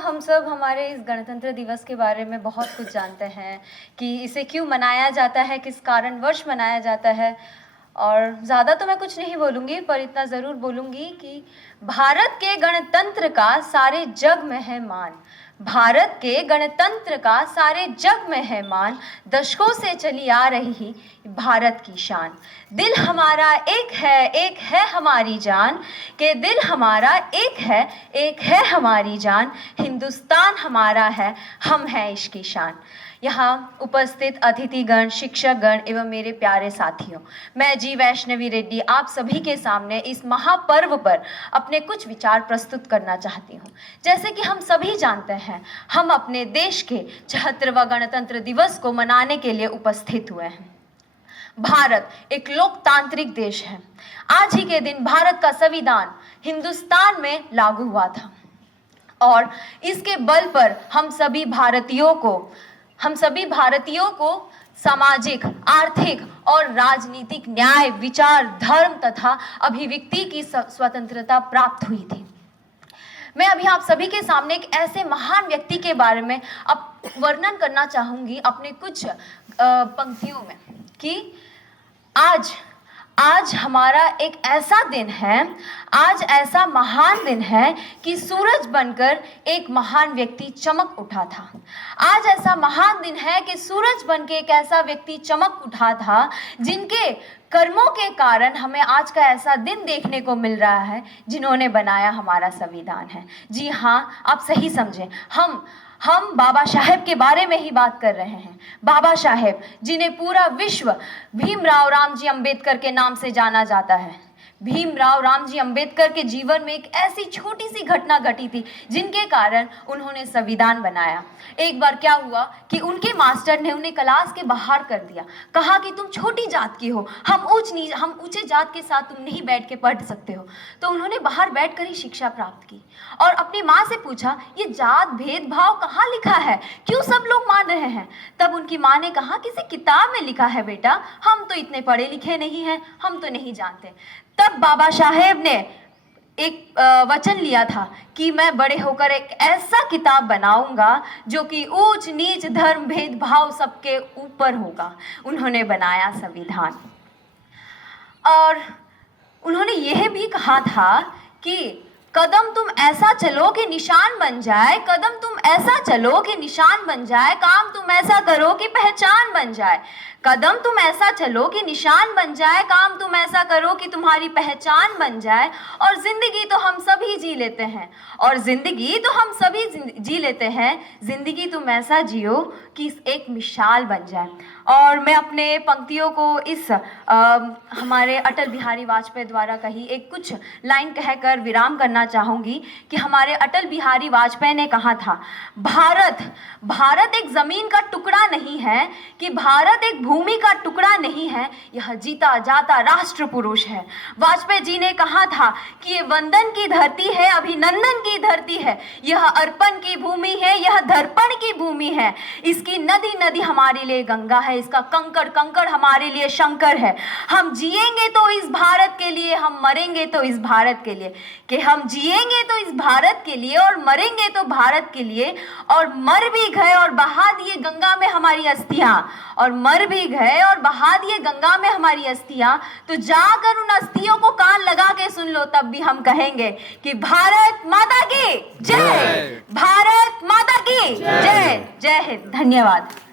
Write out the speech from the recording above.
हम सब हमारे इस गणतंत्र दिवस के बारे में बहुत कुछ जानते हैं कि इसे क्यों मनाया जाता है, किस कारणवश मनाया जाता है। और ज़्यादा तो मैं कुछ नहीं बोलूँगी, पर इतना ज़रूर बोलूँगी कि भारत के गणतंत्र का सारे जग में है मान। भारत के गणतंत्र का सारे जग में है मान। दशकों से चली आ रही भारत की शान। दिल हमारा एक है हमारी जान। के दिल हमारा एक है हमारी जान। हिंदुस्तान हमारा है, हम हैं इसकी शान। यहाँ उपस्थित अतिथिगण, शिक्षकगण एवं मेरे प्यारे साथियों, मैं जी वैष्णवी रेड्डी आप सभी के सामने इस महापर्व पर अपने कुछ विचार प्रस्तुत करना चाहती हूँ। जैसे कि हम सभी जानते हैं, हम अपने देश के 76वां गणतंत्र दिवस को मनाने के लिए उपस्थित हुए हैं। भारत एक लोकतांत्रिक देश है। आज ही के दिन भारत का संविधान हिंदुस्तान में लागू हुआ था और इसके बल पर हम सभी भारतीयों को सामाजिक, आर्थिक और राजनीतिक न्याय, विचार, धर्म तथा अभिव्यक्ति की स्वतंत्रता प्राप्त हुई थी। मैं अभी आप सभी के सामने एक ऐसे महान व्यक्ति के बारे में अब वर्णन करना चाहूँगी अपने कुछ पंक्तियों में कि आज हमारा एक ऐसा दिन है, आज ऐसा महान दिन है कि सूरज बनकर एक महान व्यक्ति चमक उठा था। आज ऐसा महान दिन है कि सूरज बनकर एक ऐसा व्यक्ति चमक उठा था जिनके कर्मों के कारण हमें आज का ऐसा दिन देखने को मिल रहा है, जिन्होंने बनाया हमारा संविधान है। जी हाँ, आप सही समझें, हम बाबा साहेब के बारे में ही बात कर रहे हैं। बाबा साहेब जिन्हें पूरा विश्व भीमराव रामजी अंबेडकर के नाम से जाना जाता है। भीमराव रामजी अंबेडकर के जीवन में एक ऐसी छोटी सी घटना घटी थी जिनके कारण उन्होंने संविधान बनाया। एक बार क्या हुआ कि उनके मास्टर ने उन्हें क्लास के बाहर कर दिया, कहा कि तुम छोटी जात की हो, हम ऊंचे जात के साथ तुम नहीं बैठ के पढ़ सकते हो। तो उन्होंने बाहर बैठकर ही शिक्षा प्राप्त की और अपनी माँ से पूछा, ये जात भेदभाव कहाँ लिखा है, क्यों सब लोग मान रहे हैं? तब उनकी माँ ने कहा, किसी किताब में लिखा है बेटा, हम तो इतने पढ़े लिखे नहीं हैं, हम तो नहीं जानते। तब बाबा साहेब ने एक वचन लिया था कि मैं बड़े होकर एक ऐसा किताब बनाऊंगा जो कि ऊंच नीच धर्म भेदभाव सबके ऊपर होगा। उन्होंने बनाया संविधान और उन्होंने यह भी कहा था कि कदम तुम ऐसा चलो कि निशान बन जाए, कदम तुम ऐसा चलो कि निशान बन जाए, काम तुम ऐसा करो कि पहचान बन जाए। कदम तुम ऐसा चलो कि निशान बन जाए, काम तुम ऐसा करो कि तुम्हारी पहचान बन जाए। और जिंदगी तो हम सभी जी लेते हैं, जिंदगी तुम ऐसा जियो कि एक मिसाल बन जाए। और मैं अपने पंक्तियों को इस हमारे अटल बिहारी वाजपेयी द्वारा कही एक कुछ लाइन कहकर विराम करना चाहूँगी कि हमारे अटल बिहारी वाजपेयी ने कहा था, भारत एक ज़मीन का टुकड़ा नहीं है, कि भारत एक भूमि का टुकड़ा नहीं है, यह जीता जाता राष्ट्र पुरुष है। वाजपेयी जी ने कहा था कि ये वंदन की धरती है, अभिनंदन की धरती है, यह अर्पण की भूमि है, यह दर्पण की भूमि है। इसकी नदी नदी हमारे लिए गंगा है, इसका कंकड़ कंकड़ हमारे लिए शंकर है। हम जिएंगे तो इस भारत के लिए, हम मरेंगे तो इस भारत के लिए, कि हम जिएंगे तो इस भारत के लिए और मरेंगे तो भारत के लिए। और मर भी गए और बहा दिए गंगा में हमारी अस्थियां, और मर भी गए और बहा दिए गंगा में हमारी अस्थियां। तो जाकर उन अस्थियों को कान लगा के सुन लो, तब भी हम कहेंगे कि भारत माता की जय, भारत माता की जय। जय हिंद। धन्यवाद।